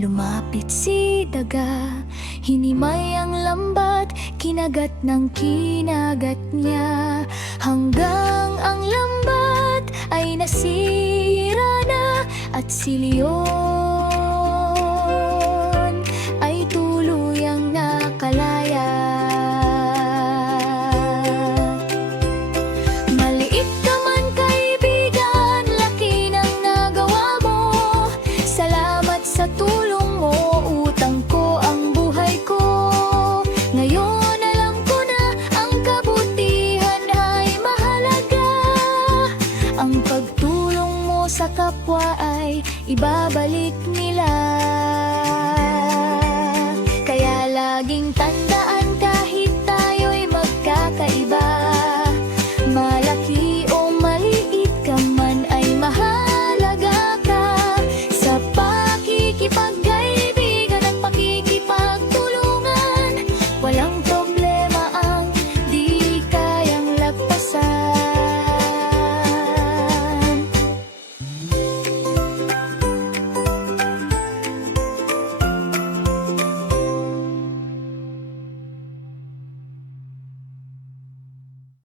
Lumapit si daga, hinimay ang lambat, kinagat ng kinagat niya, hanggang ang lambat ay nasira na at si leon ay tuluyang nakalaya. Maliit ka man kaibigan, laki ng nagawa mo. Salamat sa tulong mo, utang ko ang buhay ko. Ngayon alam ko na ang kabutihan ay mahalaga. Ang pagtulong mo sa kapwa ay ibabalik nila. Kaya laging tandaan